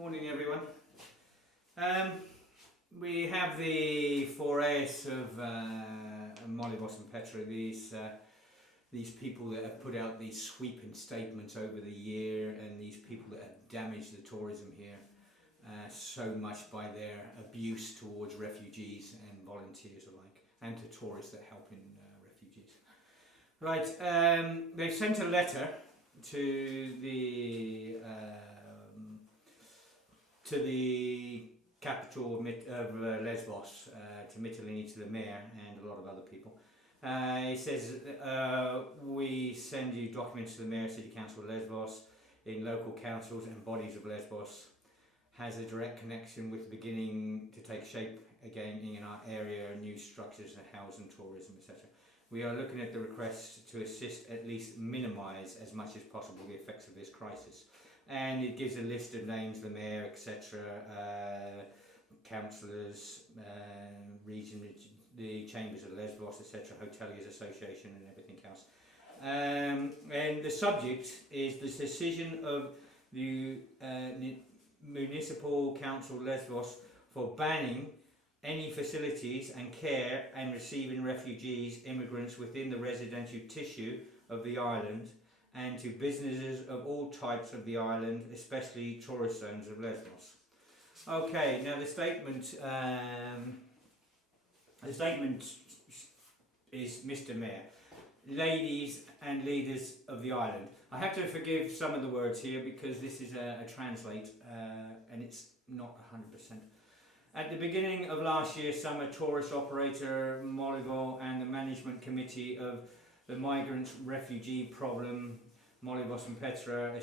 Morning everyone. We have the 4As of Molivos and Petra, these people that have put out these sweeping statements over the year, and these people that have damaged the tourism here so much by their abuse towards refugees and volunteers alike, and to tourists that help in refugees. Right, they've sent a letter to the capital of Lesbos, to Mytilene, to the mayor and a lot of other people. It says, we send you documents to the mayor, city council of Lesbos, in local councils and bodies of Lesbos, has a direct connection with beginning to take shape again in our area, new structures and housing, tourism, etc. We are looking at the request to assist, at least minimise as much as possible the effects of this crisis. And it gives a list of names, the mayor, etc., councillors, region, the chambers of Lesbos, etc., hoteliers association and everything else. And the subject is the decision of the municipal council Lesbos for banning any facilities and care and receiving refugees, immigrants within the residential tissue of the island, and to businesses of all types of the island, especially tourist zones of Lesbos. Okay, now the statement is Mr. Mayor, ladies and leaders of the island. I have to forgive some of the words here because this is a translate and it's not 100%. At the beginning of last year, summer, tourist operator Molivo and the management committee of the migrant refugee problem, Molivos and Petra,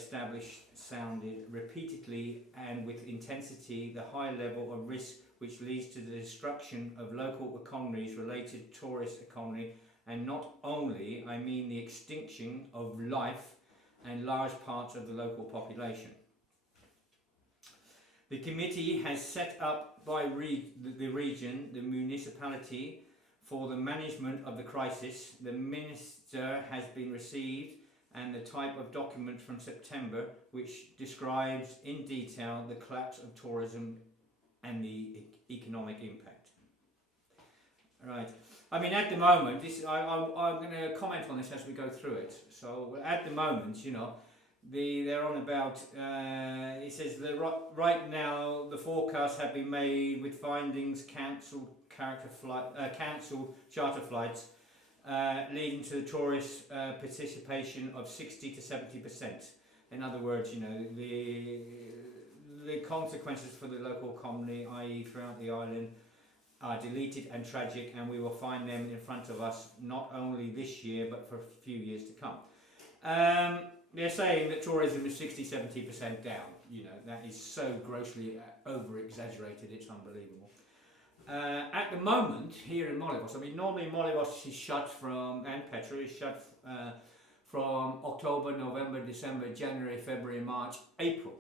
sounded repeatedly and with intensity the high level of risk which leads to the destruction of local economies related to tourist economy, and not only, I mean the extinction of life and large parts of the local population. The committee has set up by the region, the municipality, for the management of the crisis. The minister has been received and the type of document from September which describes in detail the collapse of tourism and the economic impact. Right. I mean, at the moment, I'm going to comment on this as we go through it. So at the moment, you know, they're on about, it says that right now the forecasts have been made with findings cancelled charter flights, leading to tourist participation of 60 to 70%. In other words, you know, the consequences for the local economy, i.e. throughout the island, are deleted and tragic, and we will find them in front of us not only this year but for a few years to come. They're saying that tourism is 60-70% down. You know, that is so grossly over-exaggerated, it's unbelievable. At the moment, here in Molivos, I mean, normally Molivos is shut from, and Petra is shut from October, November, December, January, February, March, April.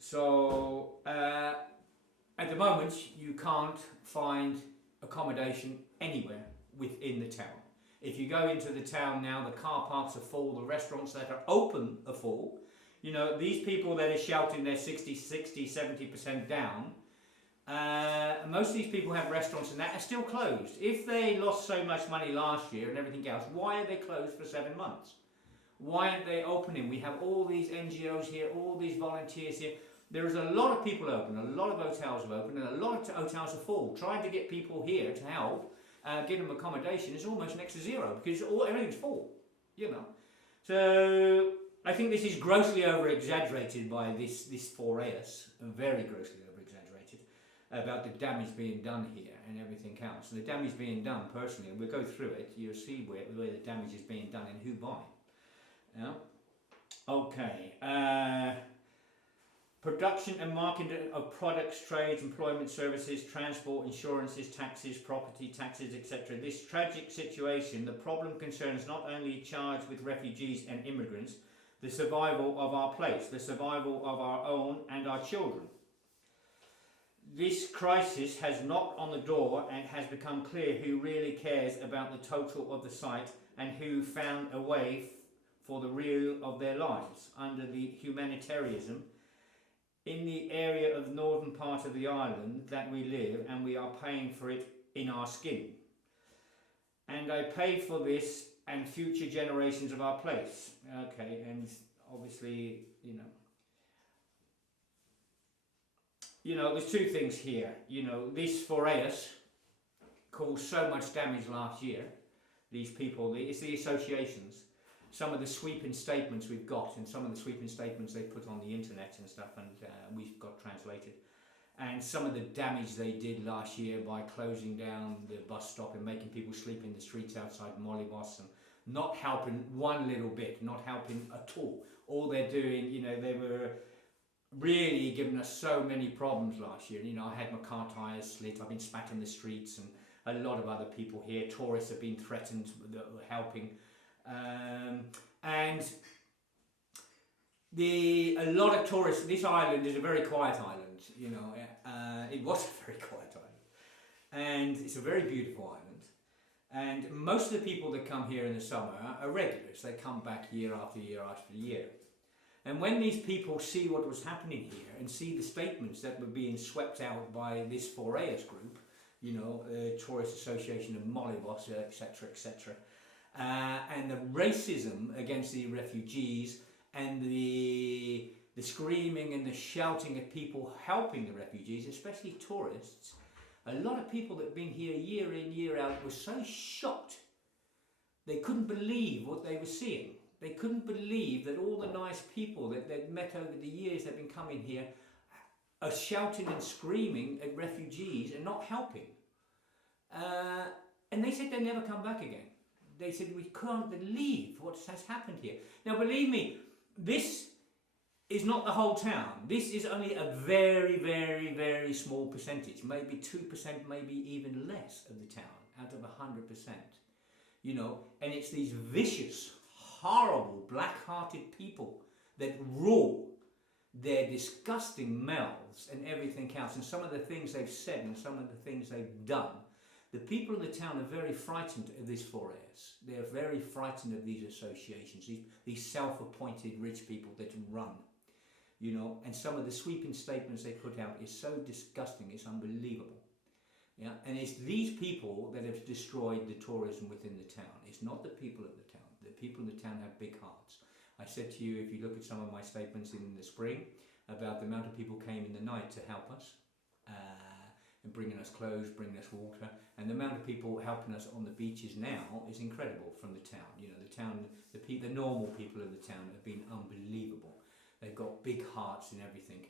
So, at the moment, you can't find accommodation anywhere within the town. If you go into the town now, the car parks are full, the restaurants that are open are full. You know, these people that are shouting they're 60-70% down, most of these people have restaurants and that are still closed. If they lost so much money last year and everything else, why are they closed for 7 months? Why aren't they opening? We have all these NGOs here, all these volunteers here. There is a lot of people open, a lot of hotels are open, and a lot of hotels are full. Trying to get people here to help, give them accommodation is almost next to zero because everything's full, you know. So I think this is grossly over-exaggerated by this 4As, very grossly over-exaggerated, about the damage being done here and everything else. And the damage being done, personally, and we'll go through it, you'll see where the damage is being done and who by. Yeah? Okay. Production and marketing of products, trades, employment services, transport, insurances, taxes, property taxes, etc. This tragic situation, the problem concerns not only charged with refugees and immigrants, the survival of our place, the survival of our own and our children. This crisis has knocked on the door and has become clear who really cares about the total of the site and who found a way for the real of their lives under the humanitarianism in the area of the northern part of the island that we live, and we are paying for it in our skin. And I pay for this and future generations of our place. Okay, and obviously, there's two things here. This Foreus caused so much damage last year. These people, it's the associations. Some of the sweeping statements we've got, and some of the sweeping statements they put on the internet and stuff, and we've got translated. And some of the damage they did last year by closing down the bus stop and making people sleep in the streets outside Molybos, and not helping one little bit, not helping at all. All they're doing, they were really giving us so many problems last year. I had my car tyres slit, I've been spat in the streets, and a lot of other people here, tourists have been threatened that were helping. And a lot of tourists, this island is a very quiet island, it was a very quiet island, and it's a very beautiful island, and most of the people that come here in the summer are regulars. They come back year after year after year, and when these people see what was happening here and see the statements that were being swept out by this Foreus group, Tourist Association of Molybos, etc., etc., and the racism against the refugees, and the screaming and the shouting at people helping the refugees, especially tourists. A lot of people that have been here year in, year out were so shocked. They couldn't believe what they were seeing. They couldn't believe that all the nice people that they'd met over the years that have been coming here are shouting and screaming at refugees and not helping. And they said they'd never come back again. They said, we can't believe what has happened here. Now, believe me, this is not the whole town. This is only a very, very, very small percentage, maybe 2%, maybe even less of the town out of 100%. And it's these vicious, horrible, black-hearted people that rule their disgusting mouths and everything else, and some of the things they've said and some of the things they've done. The people in the town are very frightened of this Foreus. They're very frightened of these associations, these self-appointed rich people that run, and some of the sweeping statements they put out is so disgusting, it's unbelievable. Yeah, and it's these people that have destroyed the tourism within the town. It's not the people of the town. The people in the town have big hearts. I said to you, if you look at some of my statements in the spring about the amount of people came in the night to help us, and bringing us clothes, bringing us water, and the amount of people helping us on the beaches now is incredible from the town. The normal people of the town have been unbelievable. They've got big hearts and everything.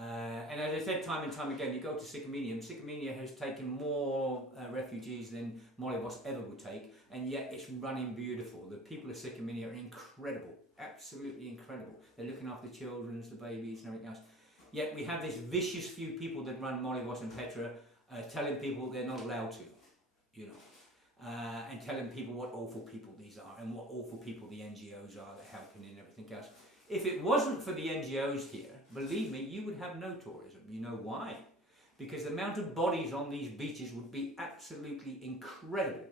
And as I said time and time again, you go to Sycamenia, and Sycamenia has taken more refugees than Molybos ever would take, and yet it's running beautiful. The people of Sycamenia are incredible, absolutely incredible. They're looking after the children, the babies and everything else. Yet we have this vicious few people that run Molybos and Petra telling people they're not allowed to, and telling people what awful people these are and what awful people the NGOs are that are helping and everything else. If it wasn't for the NGOs here, believe me, you would have no tourism. You know why? Because the amount of bodies on these beaches would be absolutely incredible.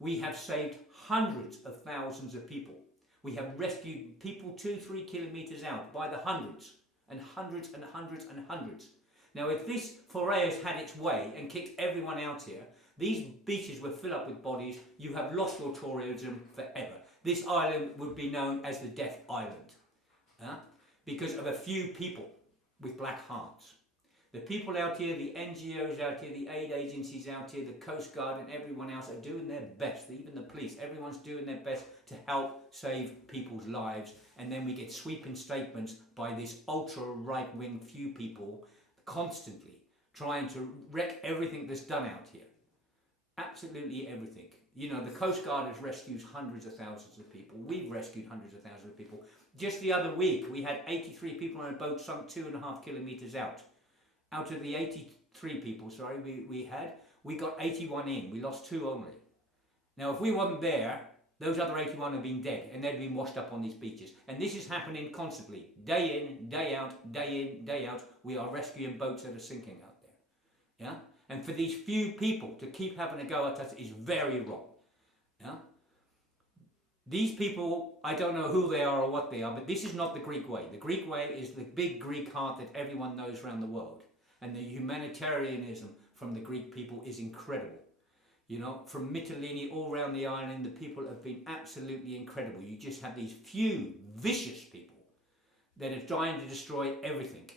We have saved hundreds of thousands of people. We have rescued people 2-3 kilometres out by the hundreds. And hundreds and hundreds and hundreds. Now, if this Foreus had its way and kicked everyone out here, these beaches would fill up with bodies. You have lost your tourism forever. This island would be known as the Death Island, because of a few people with black hearts. The people out here, the NGOs out here, the aid agencies out here, the Coast Guard and everyone else are doing their best. Even the police, everyone's doing their best to help save people's lives. And then we get sweeping statements by this ultra right-wing few people constantly trying to wreck everything that's done out here. Absolutely everything. The Coast Guard has rescued hundreds of thousands of people. We've rescued hundreds of thousands of people. Just the other week, we had 83 people on a boat sunk 2.5 kilometres out. Out of the 83 people, we got 81 in. We lost 2 only. Now, if we wasn't there, those other 81 have been dead, and they'd been washed up on these beaches. And this is happening constantly. Day in, day out, day in, day out. We are rescuing boats that are sinking out there. Yeah? And for these few people to keep having a go at us is very wrong. Yeah? These people, I don't know who they are or what they are, but this is not the Greek way. The Greek way is the big Greek heart that everyone knows around the world. And the humanitarianism from the Greek people is incredible. You know, from Mytilene all around the island, the people have been absolutely incredible. You just have these few vicious people that are trying to destroy everything.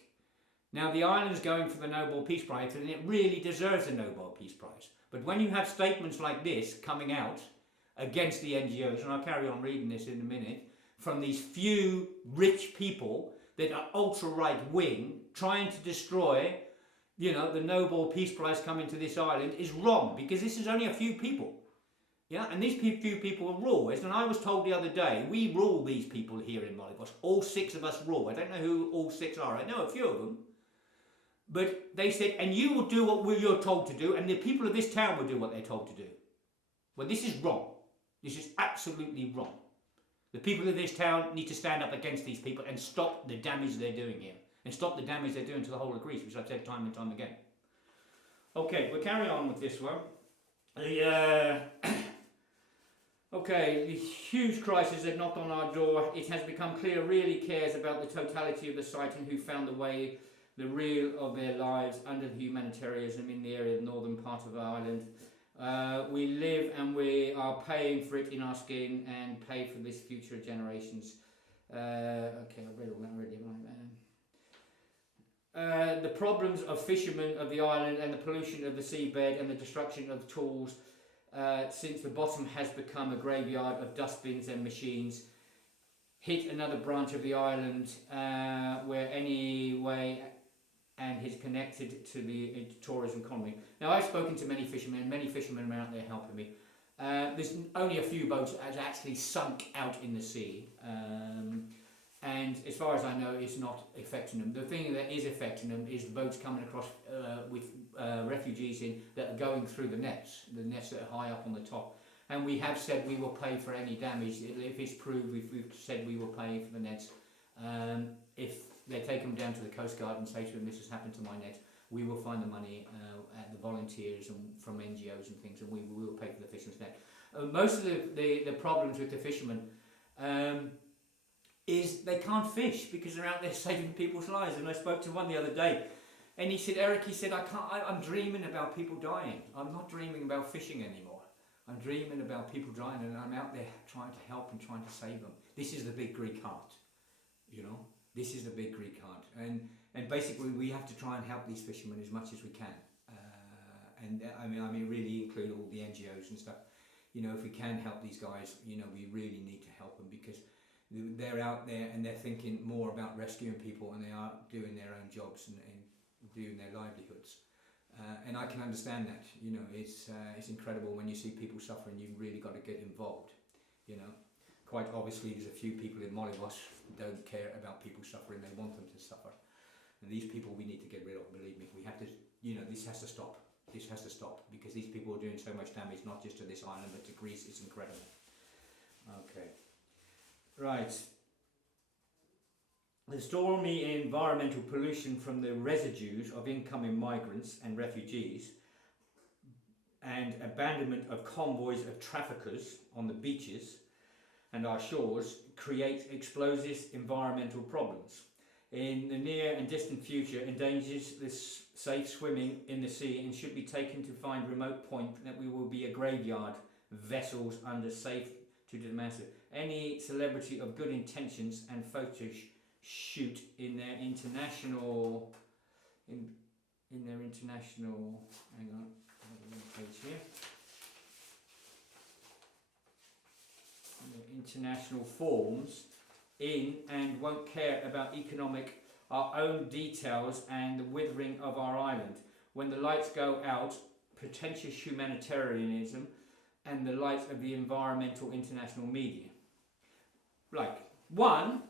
Now, the island is going for the Nobel Peace Prize, and it really deserves a Nobel Peace Prize. But when you have statements like this coming out against the NGOs, and I'll carry on reading this in a minute, from these few rich people that are ultra-right wing trying to destroy, you know, the Nobel Peace Prize coming to this island is wrong, because this is only a few people. Yeah, and these few people are raw. And I was told the other day, we rule these people here in Molybos. All 6 of us rule. I don't know who all 6 are. I know a few of them. But they said, and you will do what you're told to do, and the people of this town will do what they're told to do. Well, this is wrong. This is absolutely wrong. The people of this town need to stand up against these people and stop the damage they're doing here. And stop the damage they're doing to the whole of Greece, which I've said time and time again. Okay, we'll carry on with this one. Okay, the huge crisis that knocked on our door. It has become clear really cares about the totality of the site and who found the way, the real of their lives under the humanitarianism in the area of the northern part of our island. We live and we are paying for it in our skin and pay for this future generations. Okay, I've read all that already. The problems of fishermen of the island and the pollution of the seabed and the destruction of tools since the bottom has become a graveyard of dustbins and machines hit another branch of the island where anyway and is connected to the tourism economy. Now, I've spoken to many fishermen are out there helping me. There's only a few boats that have actually sunk out in the sea. And as far as I know, it's not affecting them. The thing that is affecting them is the boats coming across with refugees in that are going through the nets that are high up on the top. And we have said we will pay for any damage. If it's proved, we've said we will pay for the nets. If they take them down to the Coast Guard and say to them, this has happened to my net, we will find the money at the volunteers and from NGOs and things, and we will pay for the fisherman's net. Most of the problems with the fishermen is they can't fish because they're out there saving people's lives. And I spoke to one the other day, and he said, Eric, I'm dreaming about people dying. I'm not dreaming about fishing anymore. I'm dreaming about people dying, and I'm out there trying to help and trying to save them. This is the big Greek heart, you know. This is the big Greek heart, and basically we have to try and help these fishermen as much as we can. I mean, really include all the NGOs and stuff. You know, if we can help these guys, you know, we really need to help them because they're out there and they're thinking more about rescuing people and they are doing their own jobs and doing their livelihoods. And I can understand that. You know, it's incredible when you see people suffering. You've really got to get involved. You know. Quite obviously, there's a few people in Molybos who don't care about people suffering. They want them to suffer. And these people we need to get rid of, believe me. We have to, you know, this has to stop. This has to stop because these people are doing so much damage, not just to this island, but to Greece. It's incredible. Okay. Right. The stormy environmental pollution from the residues of incoming migrants and refugees and abandonment of convoys of traffickers on the beaches and our shores creates explosive environmental problems. In the near and distant future, endangers this safe swimming in the sea and should be taken to find remote point that we will be a graveyard, vessels under safe to Damascus. Any celebrity of good intentions and photos shoot in their international, hang on, page here. International forms in and won't care about our own details and the withering of our island. When the lights go out, pretentious humanitarianism and the lights of the environmental international media. Like, one,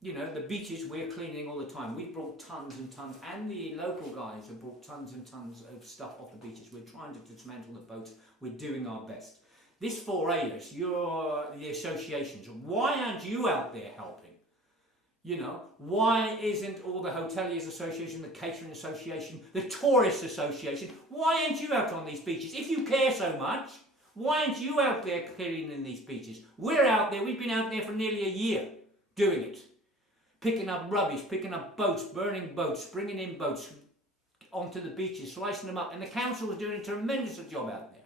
you know, the beaches we're cleaning all the time. We've brought tons and tons, and the local guys have brought tons and tons of stuff off the beaches. We're trying to dismantle the boats. We're doing our best. This 4A's, you're the associations. Why aren't you out there helping? You know, why isn't all the hoteliers association, the catering association, the tourist association, why aren't you out on these beaches? If you care so much, Why aren't you out there cleaning these beaches? We're out there, we've been out there for nearly a year doing it. Picking up rubbish, picking up boats, burning boats, bringing in boats onto the beaches, slicing them up. And the council is doing a tremendous job out there.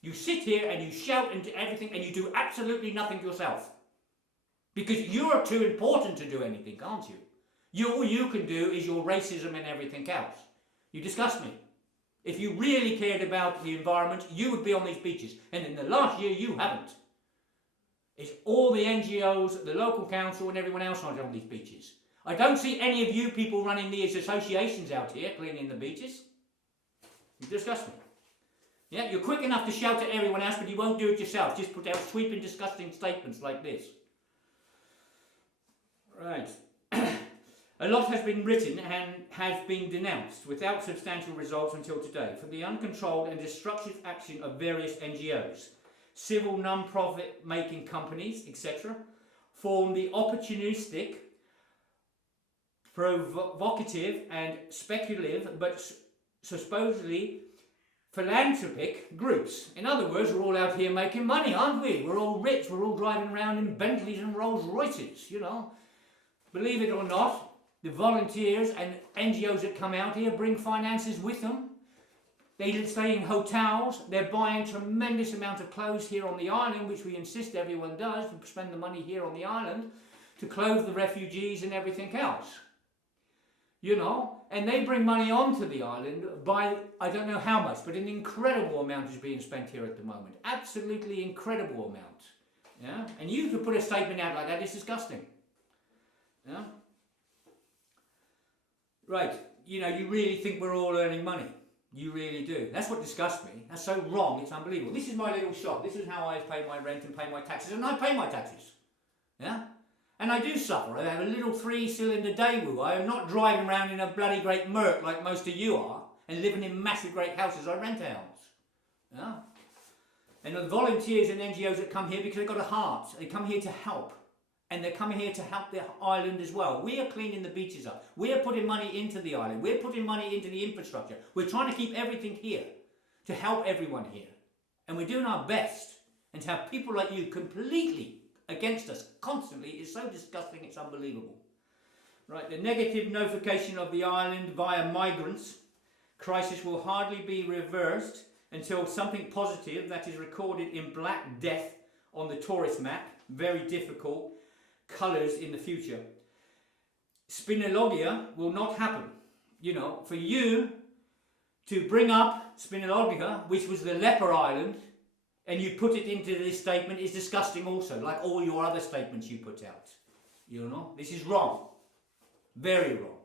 You sit here and you shout into everything and you do absolutely nothing yourself. Because you're too important to do anything, aren't you? All you can do is your racism and everything else. You disgust me. If you really cared about the environment, you would be on these beaches. And in the last year, you haven't. It's all the NGOs, the local council and everyone else on these beaches. I don't see any of you people running these associations out here cleaning the beaches. You disgust me. Yeah, you're quick enough to shout at everyone else, but you won't do it yourself. Just put out sweeping, disgusting statements like this. Right. A lot has been written and has been denounced without substantial results until today for the uncontrolled and destructive action of various NGOs, civil non-profit making companies, etc., form the opportunistic, provocative and speculative but supposedly philanthropic groups. In other words, we're all out here making money, aren't we? We're all rich, we're all driving around in Bentleys and Rolls Royces, you know. Believe it or not, the volunteers and NGOs that come out here bring finances with them. They stay in hotels, they're buying tremendous amount of clothes here on the island, which we insist everyone does, to spend the money here on the island, to clothe the refugees and everything else. You know, and they bring money onto the island by, I don't know how much, but an incredible amount is being spent here at the moment. Absolutely incredible amount. Yeah? And you could put a statement out like that, it's disgusting. Yeah? Right, you know, you really think we're all earning money. You really do. That's what disgusts me. That's so wrong, it's unbelievable. This is my little shop. This is how I pay my rent and pay my taxes. And I pay my taxes. Yeah? And I do suffer. I have a little 3-cylinder Daewoo. I am not driving around in a bloody great Merc like most of you are and living in massive great houses. I rent a house. Yeah? And the volunteers and NGOs that come here because they've got a heart. They come here to help. And they're coming here to help the island as well. We are cleaning the beaches up. We are putting money into the island. We're putting money into the infrastructure. We're trying to keep everything here to help everyone here. And we're doing our best. And to have people like you completely against us constantly is so disgusting, it's unbelievable. Right, the negative notification of the island via migrants crisis will hardly be reversed until something positive that is recorded in black death on the tourist map, very difficult, colours in the future. Spinalogia will not happen. You know, for you to bring up Spinalogia, which was the leper island, and you put it into this statement is disgusting also, like all your other statements you put out. You know, this is wrong. Very wrong.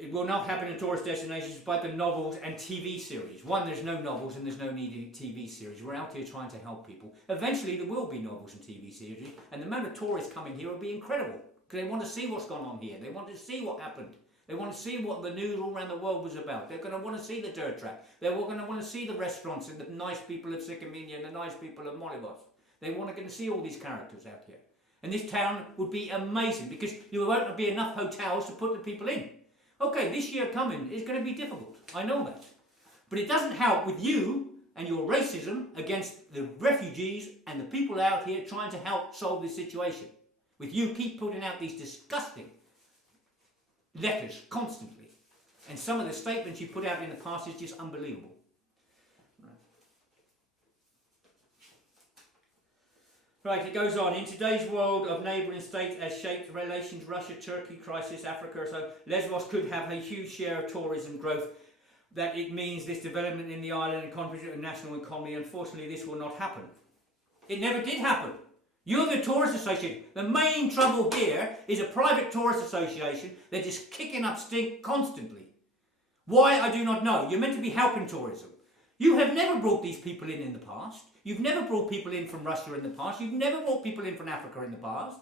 It will not happen in tourist destinations but the novels and TV series. One, there's no novels and there's no need TV series. We're out here trying to help people. Eventually there will be novels and TV series, and the amount of tourists coming here will be incredible because they want to see what's gone on here. They want to see what happened. They want to see what the news all around the world was about. They're going to want to see the dirt track. They're going to want to see the restaurants and the nice people of Sycamore and the nice people of Molibos. They want to see all these characters out here. And this town would be amazing because there won't be enough hotels to put the people in. Okay, this year coming is going to be difficult. I know that. But it doesn't help with you and your racism against the refugees and the people out here trying to help solve this situation. With you keep putting out these disgusting letters constantly. And some of the statements you put out in the past is just unbelievable. Right, it goes on. In today's world of neighbouring states as shaped relations, Russia, Turkey, crisis, Africa, so Lesbos could have a huge share of tourism growth. That it means this development in the island and contribute to the national economy. Unfortunately, this will not happen. It never did happen. You're the tourist association. The main trouble here is a private tourist association. They're just kicking up stink constantly. Why, I do not know. You're meant to be helping tourism. You have never brought these people in the past. You've never brought people in from Russia in the past. You've never brought people in from Africa in the past.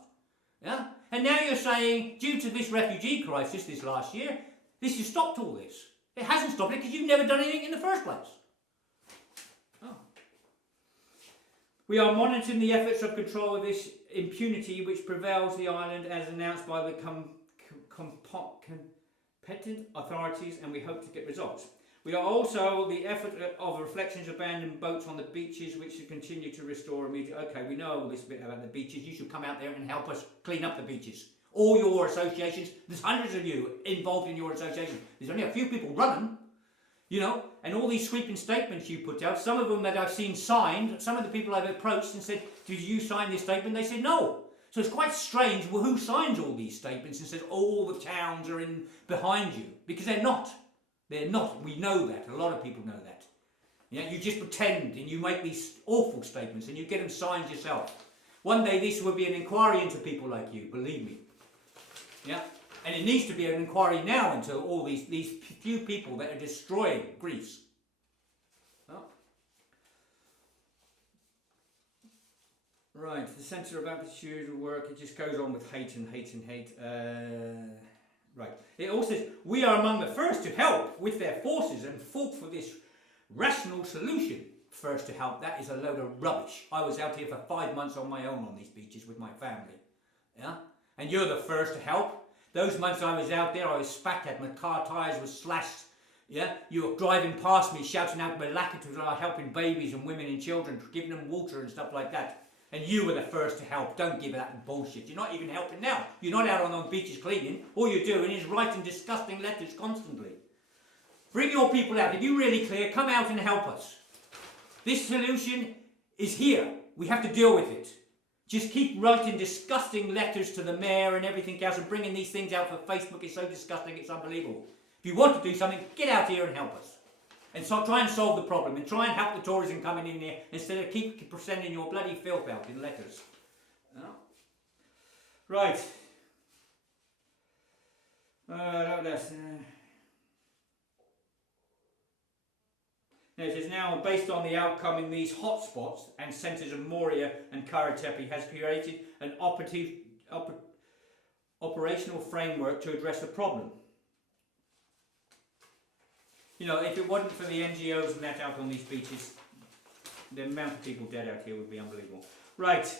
Yeah? And now you're saying, due to this refugee crisis this last year, this has stopped all this. It hasn't stopped it because you've never done anything in the first place. Oh. We are monitoring the efforts of control of this impunity which prevails the island as announced by the competent authorities, and we hope to get results. We are also the effort of reflections abandoned boats on the beaches, which should continue to restore immediately. Okay, we know all this bit about the beaches. You should come out there and help us clean up the beaches. All your associations, there's hundreds of you involved in your association. There's only a few people running, you know, and all these sweeping statements you put out, some of them that I've seen signed, some of the people I've approached and said, did you sign this statement? They said no. So it's quite strange, well, who signs all these statements and says all the towns are in behind you? Because they're not. They're not. We know that. A lot of people know that. Yeah, you just pretend and you make these awful statements and you get them signed yourself. One day this will be an inquiry into people like you, believe me. Yeah, and it needs to be an inquiry now into all these few people that are destroying Greece. Oh. Right, the centre of aptitude work, it just goes on with hate and hate and hate. Right, it also says, we are among the first to help with their forces and fought for this rational solution. First to help, that is a load of rubbish. I was out here for 5 months on my own on these beaches with my family. Yeah? And you're the first to help. Those months I was out there, I was spat at, my car tyres were slashed. Yeah? You were driving past me, shouting out Malakatu, helping babies and women and children, giving them water and stuff like that. And you were the first to help. Don't give that bullshit. You're not even helping now. You're not out on the beaches cleaning. All you're doing is writing disgusting letters constantly. Bring your people out. If you're really clear, come out and help us. This solution is here. We have to deal with it. Just keep writing disgusting letters to the mayor and everything else and bringing these things out for Facebook is so disgusting, it's unbelievable. If you want to do something, get out here and help us. And so try and solve the problem and try and help the tourism coming in here instead of keep sending your bloody filth out in letters. Oh. Right. It says now, based on the outcome in these hotspots and centres of Moria and Karatepe, has created an operational framework to address the problem. You know, if it wasn't for the NGOs and that out on these beaches, the amount of people dead out here would be unbelievable. Right,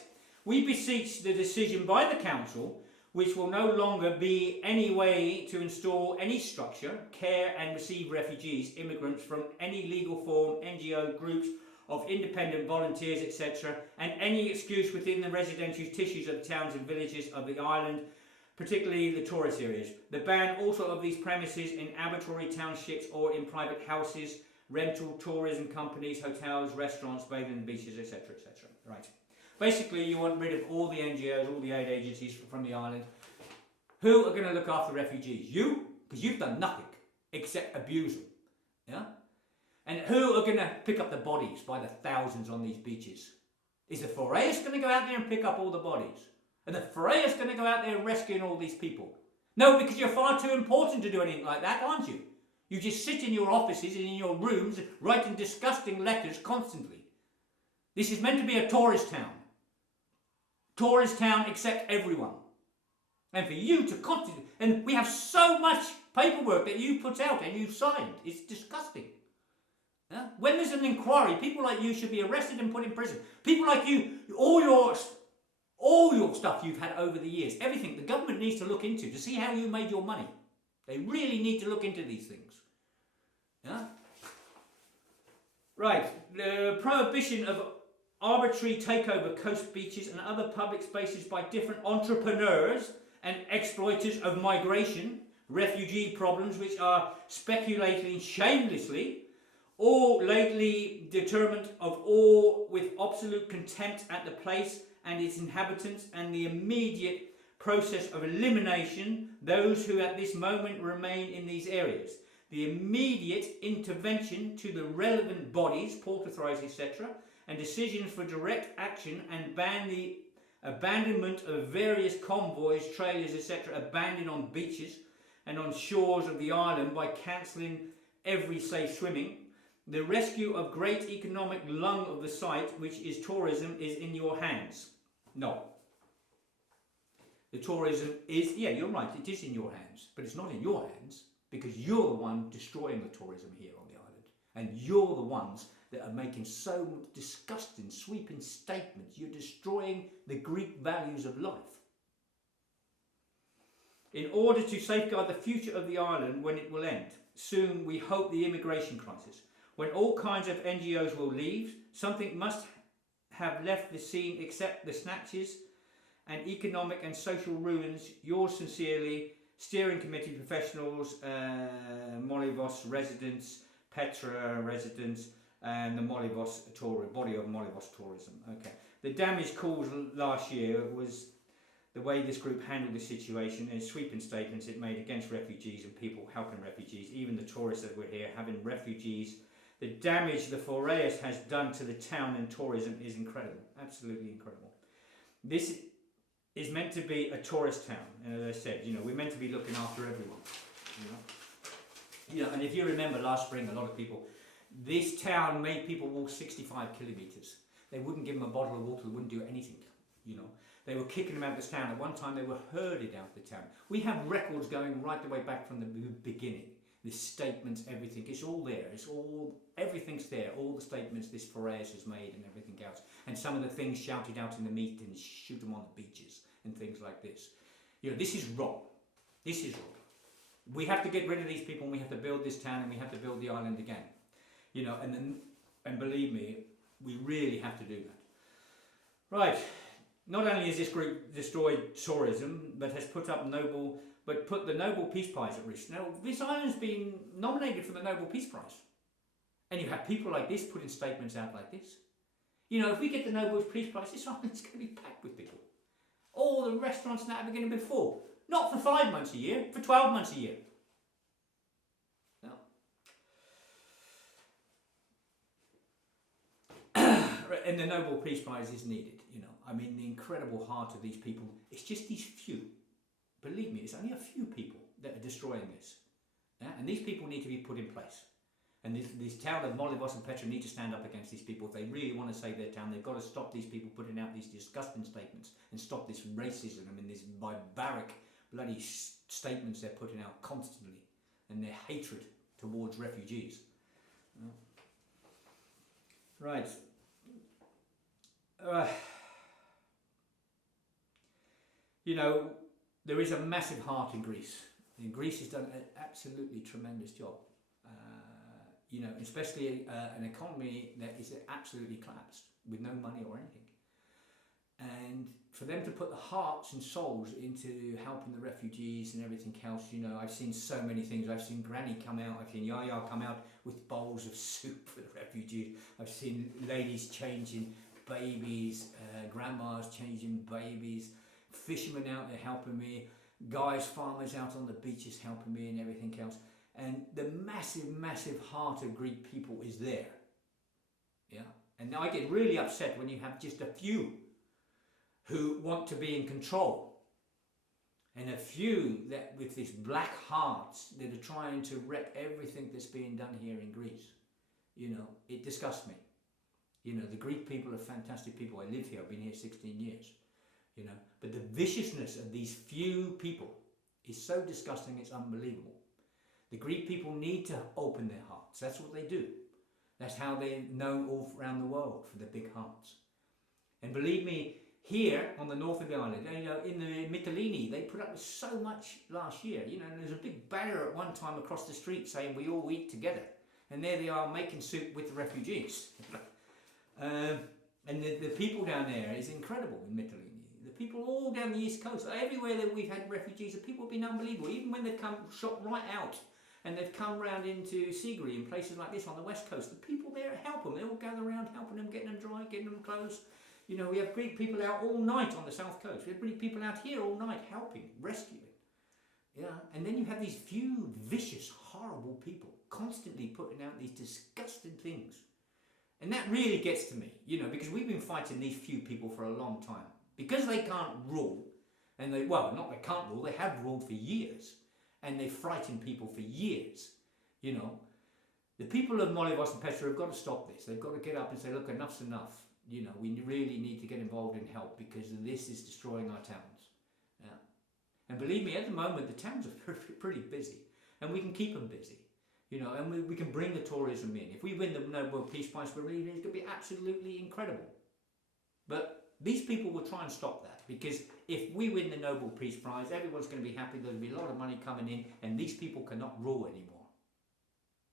we beseech the decision by the Council, which will no longer be any way to install any structure, care and receive refugees, immigrants from any legal form, NGO groups of independent volunteers, etc., and any excuse within the residential tissues of the towns and villages of the island, particularly the tourist areas. The ban also of these premises in arbitrary townships or in private houses, rental tourism companies, hotels, restaurants, bathing beaches, etc., etc. Right. Basically, you want rid of all the NGOs, all the aid agencies from the island. Who are going to look after refugees? You? Because you've done nothing except abuse them. Yeah? And who are going to pick up the bodies by the thousands on these beaches? Is the Foreigers going to go out there and pick up all the bodies? Are the Foreigers going to go out there rescuing all these people? No, because you're far too important to do anything like that, aren't you? You just sit in your offices and in your rooms writing disgusting letters constantly. This is meant to be a tourist town. Tourist town, accept everyone. And for you to constantly... And we have so much paperwork that you put out and you signed. It's disgusting. Yeah? When there's an inquiry, people like you should be arrested and put in prison. People like you, all your stuff you've had over the years, everything the government needs to look into to see how you made your money. They really need to look into these things. Yeah? Right. The prohibition of arbitrary takeover coast beaches and other public spaces by different entrepreneurs and exploiters of migration, refugee problems which are speculating shamelessly, or lately determined of all with absolute contempt at the place and its inhabitants, and the immediate process of elimination those who at this moment remain in these areas. The immediate intervention to the relevant bodies, port authorities, etc., and decisions for direct action and ban the abandonment of various convoys, trailers, etc., abandoned on beaches and on shores of the island by cancelling every safe swimming. The rescue of great economic lung of the site, which is tourism, is in your hands. No. The tourism is, yeah, you're right, it is in your hands, but it's not in your hands because you're the one destroying the tourism here on the island. And you're the ones that are making so disgusting, sweeping statements. You're destroying the Greek values of life. In order to safeguard the future of the island when it will end. Soon, we hope, the immigration crisis. When all kinds of NGOs will leave, something must have left the scene except the snatches and economic and social ruins. Yours sincerely, steering committee professionals, Molivos residents, Petra residents, and the Molivos body of Molivos tourism. Okay. The damage caused last year was the way this group handled the situation and sweeping statements it made against refugees and people helping refugees, even the tourists that were here having refugees. The damage the Foreas has done to the town and tourism is incredible, absolutely incredible. This is meant to be a tourist town, and as I said, we're meant to be looking after everyone. And if you remember last spring, a lot of people, this town made people walk 65 kilometres. They wouldn't give them a bottle of water, they wouldn't do anything, They were kicking them out of this town. At one time they were herded out of the town. We have records going right the way back from the beginning. The statements, everything, it's all there. Everything's there. All the statements this Foreas has made and everything else. And some of the things shouted out in the meetings, shoot them on the beaches and things like this. This is wrong. This is wrong. We have to get rid of these people and we have to build this town and we have to build the island again. And believe me, we really have to do that. Right. Not only has this group destroyed tourism, but has put the Nobel Peace Prize at risk. Now, this island's been nominated for the Nobel Peace Prize. And you have people like this putting statements out like this. If we get the Nobel Peace Prize, this island's going to be packed with people. All the restaurants that are going to be full. Not for 5 months a year, for 12 months a year. No. And the Nobel Peace Prize is needed, the incredible heart of these people. It's just these few. Believe me, it's only a few people that are destroying this. Yeah? And these people need to be put in place. And this town of Molivos and Petra need to stand up against these people. If they really want to save their town, they've got to stop these people putting out these disgusting statements and stop this racism and this barbaric bloody statements they're putting out constantly and their hatred towards refugees. Right. There is a massive heart in Greece. And Greece has done an absolutely tremendous job. Especially an economy that is absolutely collapsed with no money or anything. And for them to put the hearts and souls into helping the refugees and everything else, I've seen so many things. I've seen Granny come out, I've seen Yaya come out with bowls of soup for the refugees. I've seen ladies changing babies, grandmas changing babies, fishermen out there helping me, guys, farmers out on the beaches helping me and everything else. And the massive, massive heart of Greek people is there. Yeah. And I get really upset when you have just a few who want to be in control. And a few that with these black hearts that are trying to wreck everything that's being done here in Greece. It disgusts me. The Greek people are fantastic people. I live here, I've been here 16 years. But the viciousness of these few people is so disgusting, it's unbelievable. The Greek people need to open their hearts. That's what they do. That's how they're known all around the world, for their big hearts. And believe me, here on the north of the island, in the Mytilene, they put up with so much last year. There's a big banner at one time across the street saying we all eat together. And there they are making soup with the refugees. And the people down there is incredible in Mytilene. The people all down the east coast, everywhere that we've had refugees, the people have been unbelievable. Even when they've come shot right out and they've come round into Sigri and places like this on the west coast, the people there help them. They all gather around helping them, getting them dry, getting them clothes. We have Greek people out all night on the south coast. We have Greek people out here all night helping, rescuing. Yeah, and then you have these few vicious, horrible people constantly putting out these disgusting things. And that really gets to me, because we've been fighting these few people for a long time. Because they can't rule, and they can't rule, they have ruled for years. And they frighten people for years, The people of Molivos and Petra have got to stop this. They've got to get up and say, look, enough's enough. We really need to get involved in help because this is destroying our towns. Yeah. And believe me, at the moment, the towns are pretty busy. And we can keep them busy. And we can bring the tourism in. If we win the Nobel Peace Prize, it's going to be absolutely incredible. But These people will try and stop that, because if we win the Nobel Peace Prize, everyone's going to be happy, there'll be a lot of money coming in, and these people cannot rule anymore.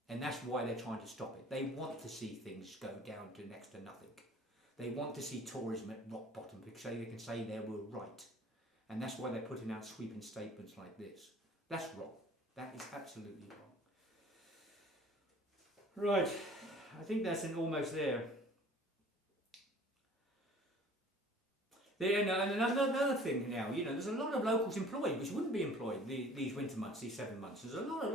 And that's why they're trying to stop it. They want to see things go down to next to nothing. They want to see tourism at rock bottom, because they can say they were right. And that's why they're putting out sweeping statements like this. That's wrong. That is absolutely wrong. Right, I think that's almost there. And another thing now, there's a lot of locals employed which wouldn't be employed these winter months, these 7 months. There's a lot of locals